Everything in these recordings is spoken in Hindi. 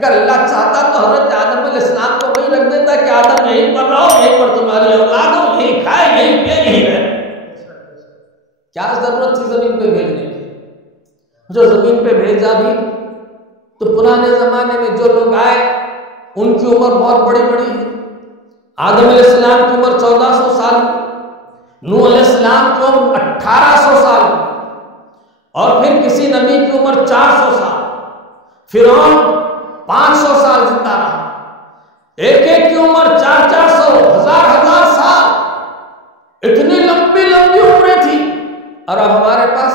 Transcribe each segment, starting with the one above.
अगर अल्लाह चाहता तो हजरत आदम अलैहिस्सलाम को वही रख देता कि आदम यहीं पर रहो, यहीं पर तुम्हारी औलाद हो, यहीं खाए, यहीं पिए, यहीं रहे। क्या जरूरत थी जमीन पे भेजने की? जो जमीन पे भेजा भी तो पुराने जमाने में जो लोग आए उनकी उम्र बहुत बड़ी बड़ी है। आदम अलैहिस्सलाम की उम्र 1400 साल, नूह अलैहिस्सलाम की उम्र 1800 साल, और फिर किसी नबी की उम्र 400 साल, फिरौन 500 साल जिंदा रहा। एक एक की उम्र 400 हजार साल, इतनी लंबी लंबी उम्रें थी। और अब हमारे पास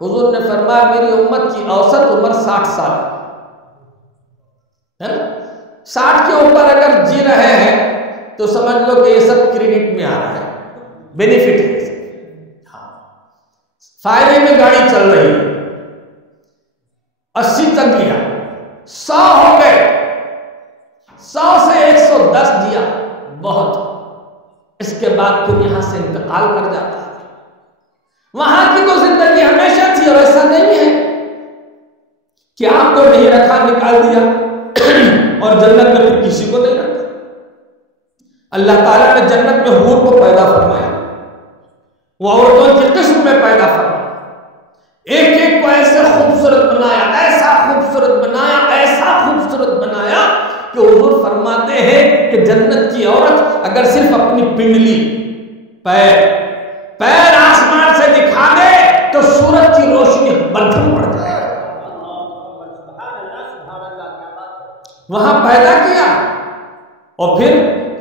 हुजूर ने फरमाया मेरी उम्मत की औसत उम्र 60 साल है ना। 60 के ऊपर अगर जी रहे हैं तो समझ लो कि ये सब क्रेडिट में आ रहा है, बेनिफिट है, फायदे में गाड़ी चल रही है। 80 तक दिया, 100 हो गए, 100 से 110 दिया बहुत, इसके बाद फिर यहां से इंतकाल कर जाता है। वहां की तो जिंदगी हमेशा थी, और ऐसा नहीं है कि आपको नहीं रखा, निकाल दिया और जन्नत में फिर किसी को नहीं रखा। अल्लाह ताला ने जन्नत में हूर को पैदा फरमाया, वो औरतों की किस्म में पैदा फरमाया, एक एक को ऐसे खूबसूरत बनाया, ऐसा खूबसूरत बनाया, ऐसा खूबसूरत बनाया कि हुजूर फरमाते हैं कि जन्नत की औरत अगर सिर्फ अपनी पिंडली पैर आसमान से दिखा दे तो सूरज की रोशनी बंधन पड़ जाए। वहां पैदा किया और फिर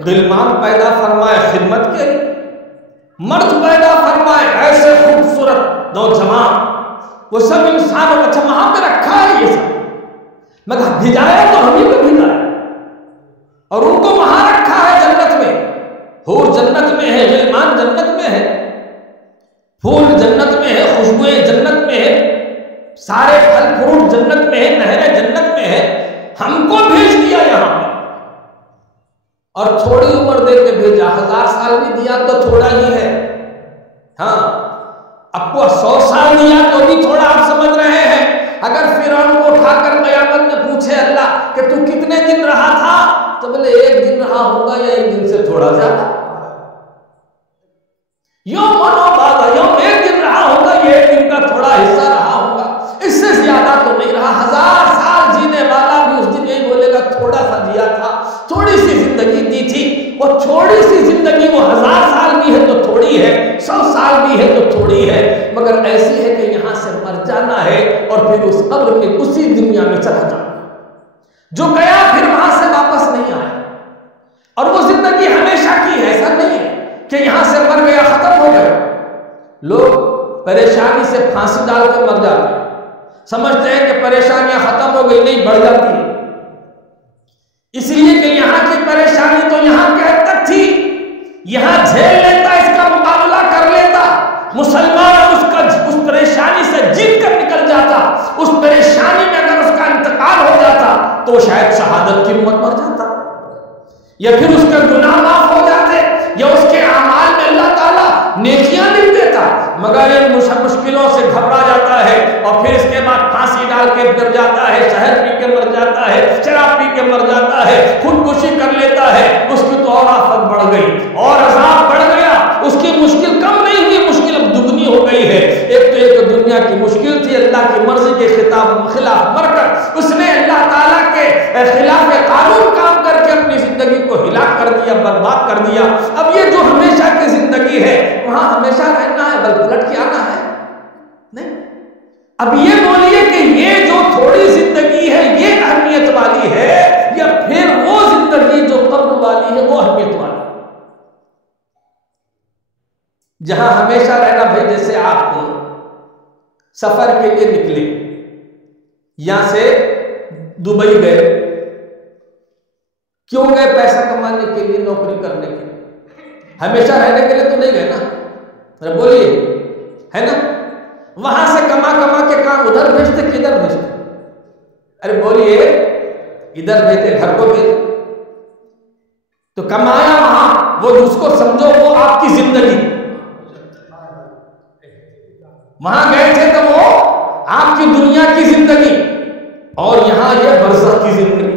गिलमान पैदा फरमाए खिदमत के लिए, मर्द पैदा फरमाए ऐसे खूबसूरत नौजवान, वो सब इंसान। अच्छा वहां पे रखा है ये सब, मगर भिजाया तो हम ही को भिजाया, और उनको वहां रखा है जन्नत में। हूर जन्नत में है, गिलमान जन्नत में है, फूल जन्नत में है, खुशबुएं जन्नत में है, सारे फल फ्रूट जन्नत में है, नहरें जन्नत में है। हमको भेज दिया यहां पर, और थोड़ी उम्र दे के भेजा। 1000 साल भी दिया तो थोड़ा ही है, हाँ, आपको 100 साल दिया तो भी थोड़ा, आप समझ रहे हैं। अगर फिरौन को उठाकर कयामत में पूछे अल्लाह कि तू कितने दिन रहा था, तो बोले 1 दिन रहा होगा या 1 दिन से थोड़ा ज्यादा। यो मनो बाबा, यो 1 दिन रहा होगा, ये 1 दिन का थोड़ा हिस्सा रहा होगा, इससे ज्यादा तो नहीं रहा। 1000 साल जीने वाला भी उस दिन यही बोलेगा थोड़ा सा जिया था, थोड़ी सी जिंदगी दी थी। वो थोड़ी सी जिंदगी, वो 1000 साल भी है तो थोड़ी है, 100 साल भी है तो थोड़ी है, मगर ऐसी है कि यहां से मर जाना है और फिर उस कब्र में उसी दुनिया में चला जाना। जो गया फिर वहां से वापस नहीं आया, और वो जिंदगी हमेशा की है। ऐसा नहीं है कि यहां से मर गया खत्म हो गया। लोग परेशानी से फांसी डाल के मर जाते हैं, समझते हैं कि परेशानियां खत्म हो गई, नहीं बढ़ जाती है। इसलिए कि यहां की परेशानी तो यहां के हद तक थी, यहां झेल लेता, इसका मुकाबला कर लेता मुसलमान, उस परेशानी से जीत कर निकल जाता। उस परेशानी में अगर उसका इंतकाल हो जाता तो शायद शहादत की मौत मर जाता, या फिर उसके गुनाह माफ हो जाते, या उसके अमाल में अल्लाह ताला नेकियां लिख देता। मगर इन मुश्किलों से घबरा जाता है और फिर इसके बाद फांसी डाल के गिर जाता है, शहद पी के मर जाता है, शराब पी के मर जाता है, खुदकुशी कर लेता है। उसकी तो और आफत बढ़ गई और अजाब बढ़ गया, उसकी मुश्किल कम नहीं हुई, मुश्किल अब दुगनी हो गई है। एक तो दुनिया की मुश्किल थी, अल्लाह की मर्जी के खिलाफ मरकर उसने अल्लाह ताला के खिलाफ कानून काम करके अपनी जिंदगी को हिलाक कर दिया, बर्बाद कर दिया। अब ये जो हमेशा की जिंदगी है, वहां हमेशा रहना है, बल पलट के आना है नहीं। अब ये बोलिए कि ये जो थोड़ी जिंदगी है ये अहमियत वाली है, या फिर वो जिंदगी जो कब्र वाली है वो अहमियत वाली, जहां हमेशा रहना। भाई जैसे आप सफर के लिए निकले, यहां से दुबई गए, क्यों गए? पैसा कमाने के लिए, नौकरी करने के लिए, हमेशा रहने के लिए तो नहीं गए ना। अरे बोलिए, है ना? वहां से कमा कमा के काम उधर भेजते, किधर भेजते? अरे बोलिए, इधर भेजते, घर को भेजते। तो कमाया वहां, वो उसको समझो वो आपकी जिंदगी, वहां गए थे तो वो आपकी दुनिया की जिंदगी, और यहां ये बरज़ख की जिंदगी।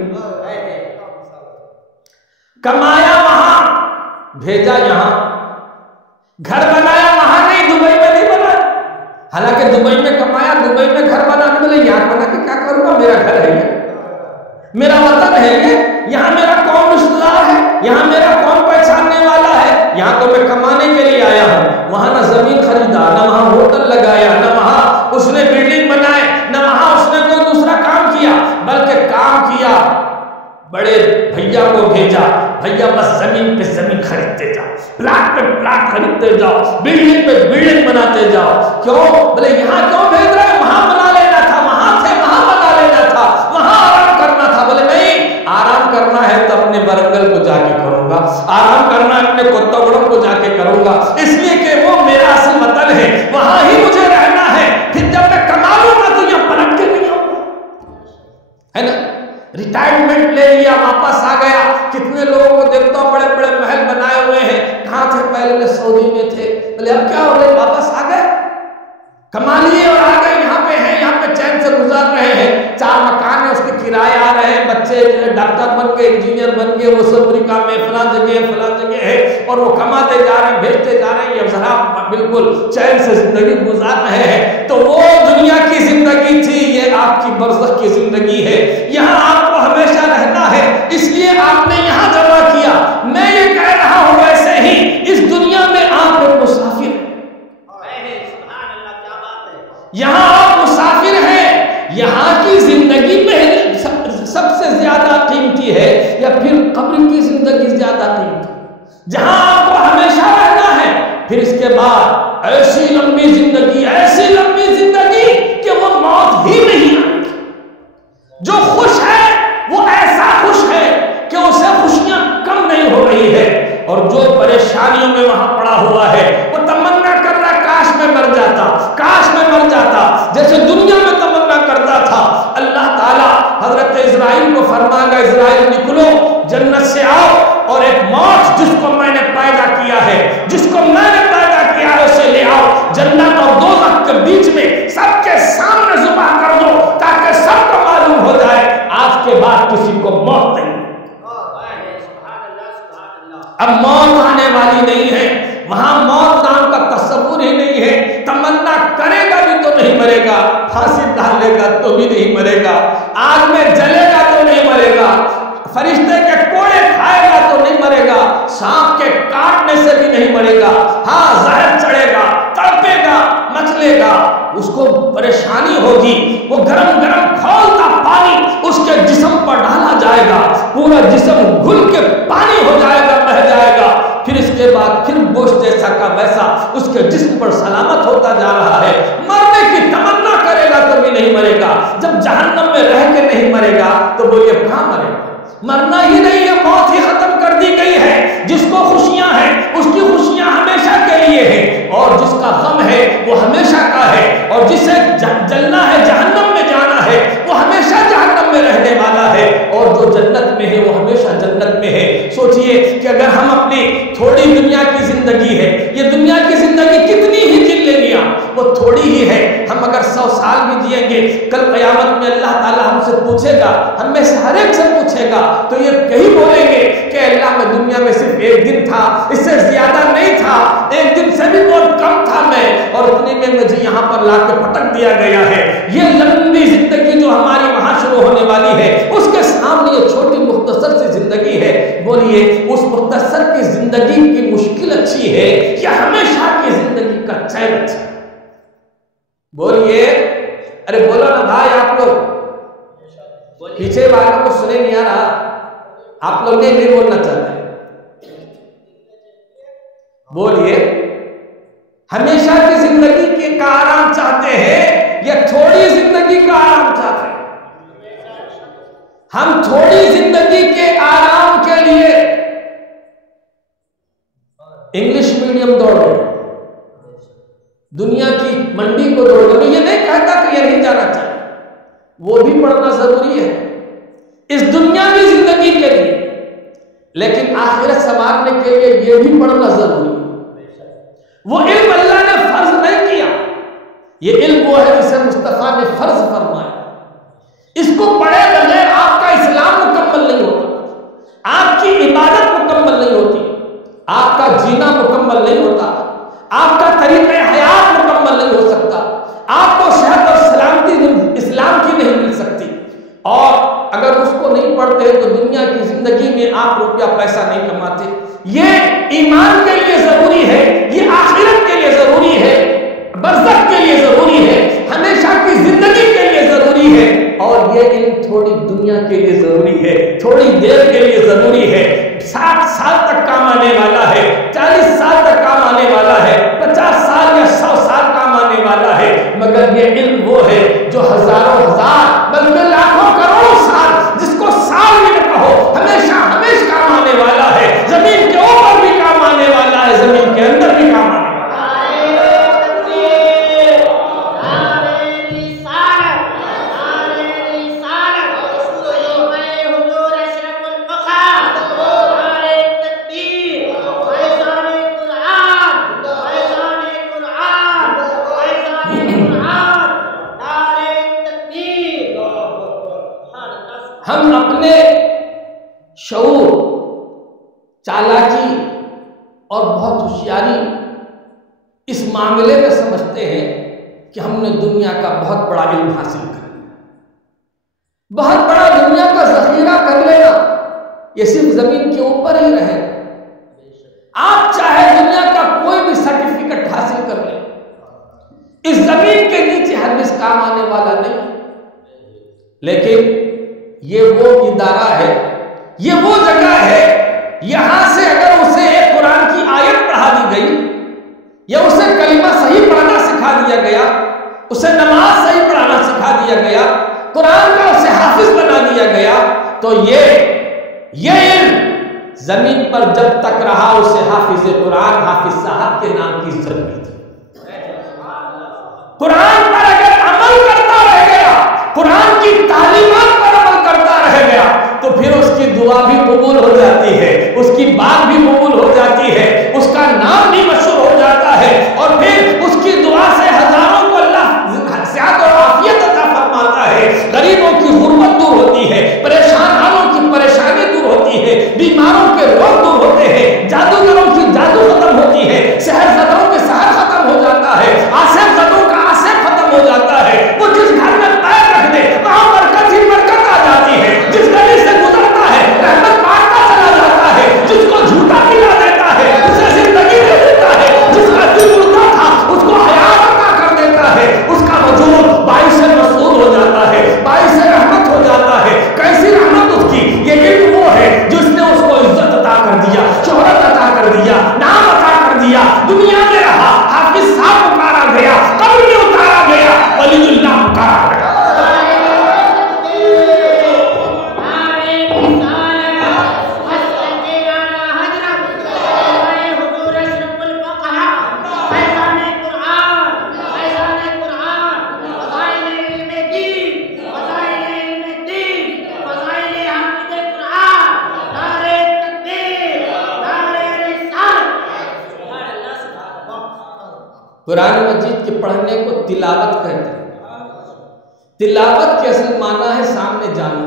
कमाया वहां, भेजा यहां, घर बनाया वहां नहीं, दुबई में नहीं बनाया। हालांकि दुबई में कमाया, दुबई में घर बनाने बोले यहां बना के क्या करूंगा, मेरा घर है ये, मेरा वतन है ये, यहाँ मेरा कौन रिश्तेदार है, यहाँ मेरा कौन पहचानने वाला है, यहाँ तो मैं कमाने के लिए आया हूँ। वहां ना जमीन खरीदा, ना वहां होटल लगाया, ना वहां उसने बिल्डिंग बनाए, ना वहां उसने कोई दूसरा काम किया, बल्कि काम किया बड़े भैया को भेजा, भैया बस जमीन पे जमीन खरीदते जाओ, प्लाट पे प्लाट खरीदते जाओ, बिल्डिंग पे बिल्डिंग बनाते जाओ। क्यों? बोले यहाँ क्यों भेज रहे हैं, वहां बना लेना था, वहां थे वहां बना लेना था, वहां आराम करना था। बोले नहीं, आराम करना है तो अपने वरंगल को जाके करूंगा, आराम करना है अपने कोत्तागुड़म को जाके करूंगा, इसलिए कि वो मेरा असल वतन है, वहां ही मुझे रहना है। फिर जब मैं कमा लूंगा तो यहाँ पलट के नहीं आऊंगा, है ना। रिटायरमेंट ले लिया, वापस आ गया। कितने लोगों को देखता हूं बड़े बड़े महल बनाए हुए हैं, कहां थे पहले, सऊदी में थे, बोले अब क्या हो गए, वापस आ गए, कमा लिए और आ गए, यहाँ पे हैं, यहाँ पे चैन से गुजार रहे हैं, 4 मकान है, उसके किराए आ रहे हैं, बच्चे डॉक्टर बन गए, इंजीनियर बन गए, वो सब अमेरिका में फला जगह है, और वो कमाते जा रहे हैं, भेजते जा रहे हैं, ये जरा बिल्कुल चैन से जिंदगी गुजार रहे हैं। तो वो दुनिया की जिंदगी थी, ये आपकी बरज़ख की जिंदगी है, यहाँ आपको हमेशा रहना है, इसलिए आपने यहाँ जमा किया। मैं ये कह रहा हूं वैसे ही इस दुनिया में आप एक मुसाफिर हैं, यहाँ आप मुसाफिर हैं। यहाँ की जिंदगी पहले सबसे ज्यादा कीमती है या फिर कब्र की जिंदगी ज्यादा कीमती, जहां आपको हमेशा रहना है। फिर इसके बाद ऐसी लंबी जिंदगी, ऐसी लंबी जिंदगी कि वो मौत ही नहीं आएगी। जो खुश है वो ऐसा खुश है कि उसे खुशियां कम नहीं हो रही है, और जो परेशानियों में वहां पड़ा हुआ है वो तमन्ना कर रहा है काश मैं मर जाता, काश मैं मर जाता, जैसे दुनिया में तमन्ना करता था। अल्लाह ताला हजरत इजराइल को फरमाएगा, इजराइल निकलो, जन्नत से आओ, और एक मौत जिसको मैंने पैदा किया है, जिसको मैंने पैदा किया है, उसे ले आओ, जन्नत और दोज़ख के बीच में सबके सामने जुबा कर दो, ताकि सबको मालूम हो जाए आज के बाद किसी को मौत नहीं। अब मौत आने वाली नहीं है, वहां मौत नाम का तस्वुर ही नहीं है। तमन्ना करेगा भी तो नहीं मरेगा, फांसी डालेगा तो भी नहीं मरेगा, आग में जलेगा तो नहीं मरेगा, फरिश्ते के कोड़े खाएगा तो नहीं मरेगा, सांप के काटने से भी नहीं मरेगा। हाँ, जहर चढ़ेगा, तड़पेगा, मचलेगा, उसको परेशानी होगी, वो गरम गरम खौलता पानी उसके जिस्म पर डाला जाएगा, पूरा जिस्म घुल के पानी हो जाएगा, बह जाएगा। फिर इसके बाद फिर गोश्त जैसा का वैसा उसके जिस्म पर सलामत होता जा रहा है। मरने की तमन्ना करेगा तो भी नहीं मरेगा। जब जहन्नम में रह के नहीं मरेगा तो बोलिए कहां मरेगा? मरना ही नहीं है, मौत ही खत्म कर दी गई है। जिसको खुशियां हैं उसकी खुशियां हमेशा के लिए है, और जिसका गम है वो हमेशा का है, और जिसे जलना है, जहन्नम में जाना है, वो हमेशा जहन्नम में रहने वाला है, और जो जन्नत में है वो हमेशा जन्नत में है। सोचिए कि अगर हम अपनी थोड़ी दुनिया की जिंदगी है, ये दुनिया की जिंदगी कितनी ही जिन लेंगे वो थोड़ी ही है। हम अगर 100 साल भी जिएंगे, कल क़यामत में अल्लाह ताला हमसे पूछेगा, हम में से हर एक से पूछेगा, तो ये कहीं बोलेंगे कि अल्लाह मैं दुनिया में सिर्फ एक दिन था, इससे ज्यादा नहीं था, एक दिन से भी बहुत कम था मैं, और उतने में मुझे यहाँ पर लाके पटक दिया गया है। ये लंबी जिंदगी जो हमारी वहां शुरू होने वाली है, उसके सामने ये छोटी मुख्तसर सी जिंदगी है। बोलिए उस मुख्तसर की जिंदगी की मुश्किल अच्छी है या हमेशा की जिंदगी का चैन अच्छा? बोलिए, अरे बोलो ना भाई, आप लोग पीछे वालों को सुने नहीं आ रहा, आप लोग नहीं बोलना चाहते। बोलिए, हमेशा की जिंदगी के का आराम चाहते हैं या थोड़ी जिंदगी का आराम चाहते हैं? हम थोड़ी जिंदगी के आराम के लिए इंग्लिश मीडियम दौड़ रहे, दुनिया की मंडी को दौड़ रहे। मैं ये नहीं कहता कि ये नहीं जाना चाहिए, वो भी पढ़ना जरूरी है इस दुनियावी जिंदगी के लिए, लेकिन आखिरत संवारने के लिए ये भी पढ़ना जरूरी है। वो इल्म अल्लाह ने फर्ज नहीं किया, ये इल्म वो है जिसे मुस्तफा ने फर्ज फरमाया। इसको पढ़े बगैर आपका इस्लाम मुकम्मल नहीं होता, आपकी इबादत नहीं पढ़ते हैं तो दुनिया की जिंदगी में आप रुपया पैसा नहीं कमाते। ये ईमान के लिए जरूरी है, ये आखिरत के लिए जरूरी है, बरज़ख के लिए जरूरी है, हमेशा की जिंदगी के लिए जरूरी है, और ये इल्म थोड़ी दुनिया के लिए जरूरी है, थोड़ी देर के लिए जरूरी है। 60 साल तक काम आने वाला है, 40 साल तक काम आने वाला है, 50 साल या 100 साल काम आने वाला है, मगर ये इल्म वो है जो हजारों हजार बल्कि लाखों करोड़ों साल, जिसको साल में कहो हमेशा हमेशा काम आने वाला है। जमीन के ऊपर भी काम आने वाला है, जमीन के अंदर भी काम आने वाला है। हम अपने शऊर, चालाकी और बहुत होशियारी इस मामले में समझते हैं कि हमने दुनिया का बहुत बड़ा इल्म हासिल कर लिया, बहुत बड़ा दुनिया का जखीरा कर लेना, ये सिर्फ जमीन के ऊपर ही रहेगा। आप चाहे दुनिया का कोई भी सर्टिफिकेट हासिल कर ले, इस जमीन के नीचे हरगिज़ काम आने वाला नहीं। लेकिन ये वो इदारा है, ये वो जगह है, यहां से अगर उसे एक कुरान की आयत पढ़ा दी गई, या उसे कलिमा सही पढ़ना सिखा दिया गया, उसे नमाज सही पढ़ाना सिखा दिया गया, कुरान का उसे हाफिज बना दिया गया, तो ये इल्म जमीन पर जब तक रहा उसे हाफिज कुरान, हाफिज साहब के नाम की इज्जत मिलती। कुरान पर अगर अमल करता रह गया, कुरान की तालीमात पर अमल करता रह गया, तो फिर उसकी दुआ भी कबूल हो जाती है, उसकी बात भी कबूल हो जाती है, उसका नाम भी मशहूर हो जाता है, और फिर उसकी दुआ से हजारों को अल्लाह सेहत और आफियत अता फरमाता है, गरीबों की गुर्बत दूर होती है, परेशान हालों की परेशानी दूर होती है, बीमारों के रोग दूर होते हैं, जादूगरों की जादू खत्म होती है, शहरजदों के शहर खत्म हो जाता है, आसिफजदों का आसिफ खत्म हो जाता है। वो जिस घर में पैर रख दे वहां बरकत ही बरकत आ जाती है, जिस गली से गुजरता है रहमत बांटता चला जाता है, जिसको झूठा पिला देता है उसे जिंदगी दे देता है, जिसका दिल मुर्दा था उसको हयात अता कर देता है, उसका वजूद बाइस मसूद हो जाता है, बाइस रहमत हो जाता है। कैसी रहमत उसकी, ये इल्म वो है जिसने उसको इज्जत अता कर दिया, शोहरत अता कर दिया, नाम अता कर दिया, दुनिया में रहा, हाफिज साहब पुकारा गया, कब्र में उतारा गया, वलीउल्लाह पुकारा गया। कुरान मजीद के पढ़ने को तिलावत कहते हैं। तिलावत के असल माना है सामने जाना,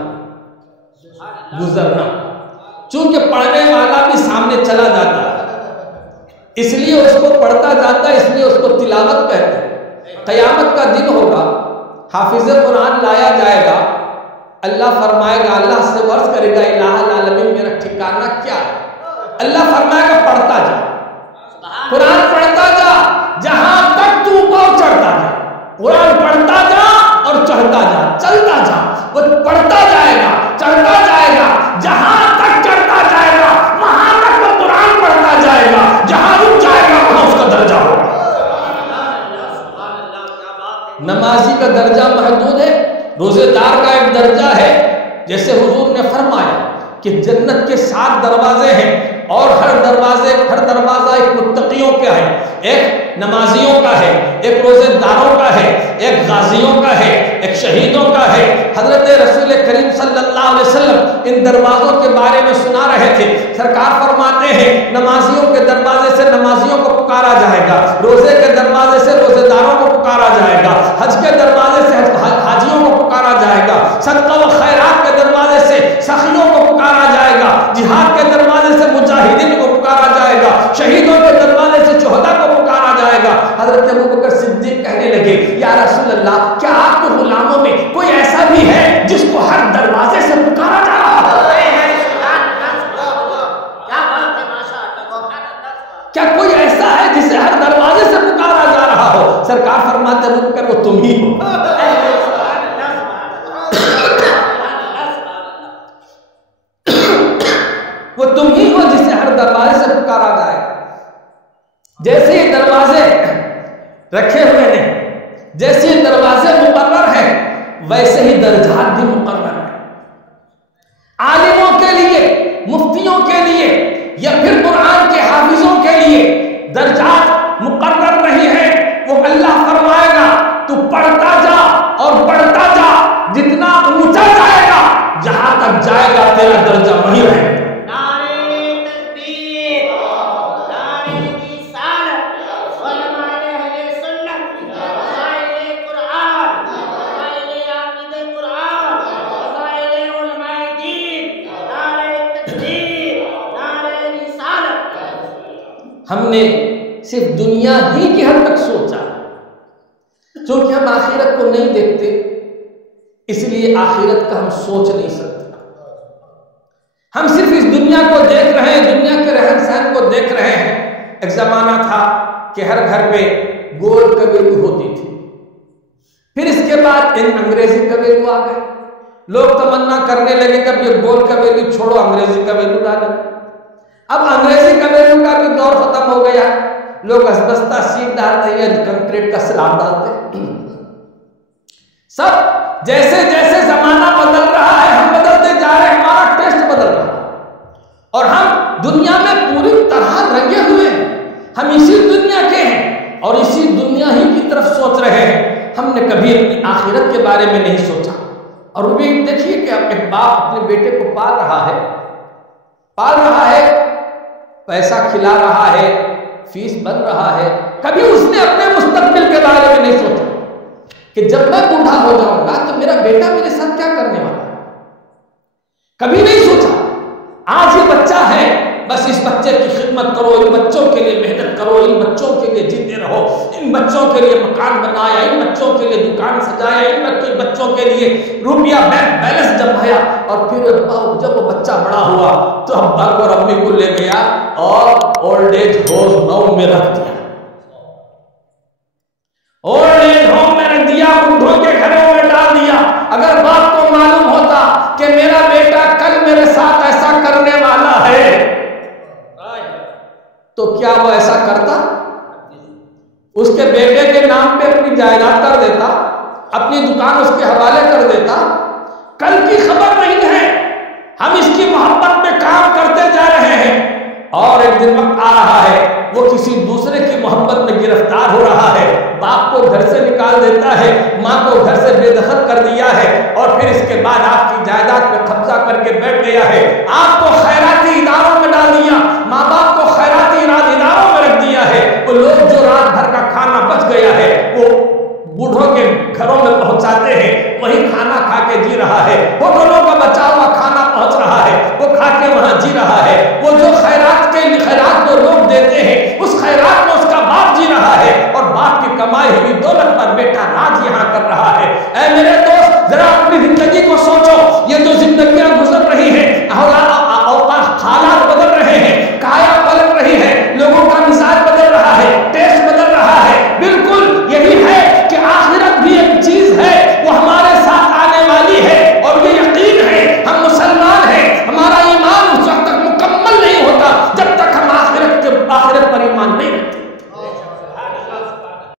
गुजरना। चूंकि पढ़ने वाला भी सामने चला जाता है इसलिए उसको पढ़ता जाता है, इसलिए उसको तिलावत कहते हैं। क़यामत का दिन होगा, हाफिज कुरान लाया जाएगा, अल्लाह फरमाएगा, अल्लाह से वर्ष करेगा, इलाहुल आलमीन मेरा ठिकाना क्या है? अल्लाह फरमाएगा पढ़ता जा, कुरान पढ़ता जा, जहां तक तू पाँव चढ़ता जा, कुरान पढ़ता जा और चढ़ता जा, चलता जा, वो पढ़ता जाएगा, चढ़ता जाएगा, जहां तक चढ़ता जाएगा वहां तक वो कुरान पढ़ता जाएगा, जहां रुक जाएगा वहां उसका दर्जा होगा। नमाजी का दर्जा महदूद है, रोजेदार का एक दर्जा है। जैसे हुजूर ने फरमाया कि जन्नत के 7 दरवाजे हैं और हर दरवाजा एक मुत्तकियों का है, एक नमाजियों का है, एक रोजेदारों का है, एक गाजियों का है, एक शहीदों का है। हजरत रसूल करीम सल्लल्लाहु अलैहि वसल्लम इन दरवाजों के बारे में सुना रहे थे। सरकार फरमाते हैं नमाजियों के दरवाजे से नमाजियों को पुकारा जाएगा, रोजे के दरवाजे से रोजेदारों को पुकारा जाएगा, हज के दरवाजे से हाजियों को पुकारा जाएगा, सदका व खैरात के दरवाजे से सखियों को पुकारा जाएगा, जिहाद के दरवाजे से मुजाहिदीन को पुकारा जाएगा, शहीदों के दरवाजे से शुहदा को पुकारा जाएगा। हजरत अबू बकर सिद्दीक कहने लगे, या रसूल अल्लाह, क्या आपके गुलामों में कोई ऐसा भी है जिसको हर दरवाजे से पुकारा जा रहा वो तुम ही हो जिसे हर दरवाजे से पुकारा जाएगा। जैसे ये दरवाजे रखे हुए हैं, जैसे ये दरवाजे मुकर्रर हैं, वैसे ही दर्जात भी मुकर्रर हैं। आलिमों के लिए, मुफ्तियों के लिए या फिर कुरान के हाफिजों के लिए दर्जात मुकर्रर नहीं है। वो अल्लाह फरमाएगा तू पढ़ता जा और पढ़ता जा, जितना ऊंचा जाएगा, जहां तक जाएगा तेरा दर्जा वही रहेगा। हमने सिर्फ दुनिया ही की हद तक सोचा, क्योंकि हम आखिरत को नहीं देखते, इसलिए आखिरत का हम सोच नहीं सकते। हम सिर्फ इस दुनिया को देख रहे हैं, दुनिया के रहन सहन को देख रहे हैं। एक जमाना था कि हर घर में गोल कबेलू होती थी, फिर इसके बाद इन अंग्रेजी कबेलू आ गए। लोग तमन्ना करने लगे कि अब ये गोल कबेलू छोड़ो, अंग्रेजी कबेलू डालो। अब अंग्रेजी कबेलू का भी दौर खत्म हो गया। लोग असबस्ता सीट डालते हैं, कंक्रीट का स्लैब डालते हैं। सब जैसे जैसे जमाना बदल रहा है, हम बदलते जा रहे हैं, हमारा टेस्ट बदल रहा है और हम दुनिया में पूरी तरह रंगे हुए हैं। हम इसी दुनिया के हैं और इसी दुनिया ही की तरफ सोच रहे हैं। हमने कभी अपनी आखिरत के बारे में नहीं सोचा। और वो भी देखिए कि एक बाप अपने बेटे को पाल रहा है, पैसा खिला रहा है, फीस बन रहा है। कभी उसने अपने मुस्तकबिल के बारे में नहीं सोचा कि जब मैं बूढ़ा हो जाऊंगा तो मेरा बेटा मेरे साथ क्या करने वाला है। कभी नहीं सोचा। आज ये बच्चा है, बस इस बच्चे की खिदमत करो, इन बच्चों के लिए मेहनत करो, इन बच्चों के लिए जीते रहो, इन बच्चों के लिए मकान बनाया, इन बच्चों के लिए दुकान सजाया, इन बच्चों के लिए रुपया बैंक बैलेंस जमाया। और फिर जब वो बच्चा बड़ा हुआ तो अब्बा को और अम्मी को ले गया और ओल्ड एज होम में रख दिया। ओल्ड एज होम में रख दिया, बूढ़ों के घरों में डाल दिया। अगर बाप को मालूम होता कि मेरा बेटा कल मेरे साथ ऐसा करने वाला है तो क्या वो ऐसा करता? उसके बेटे के नाम पे अपनी जायदाद कर देता, अपनी दुकान उसके हवाले कर देता। कल की खबर नहीं है, हम इसकी मोहब्बत में काम करते जा रहे हैं और एक दिन वक्त आ रहा है वो किसी दूसरे की मोहब्बत में गिरफ्तार हो रहा है। बाप को घर से निकाल देता है, माँ को घर से बेदखल कर दिया है और फिर इसके बाद आपकी जायदाद पे कब्जा करके बैठ गया है। आपको खैराती इदारों में डाल दिया, माँ बाप को खैराती इदारों में रख दिया है। वो लोग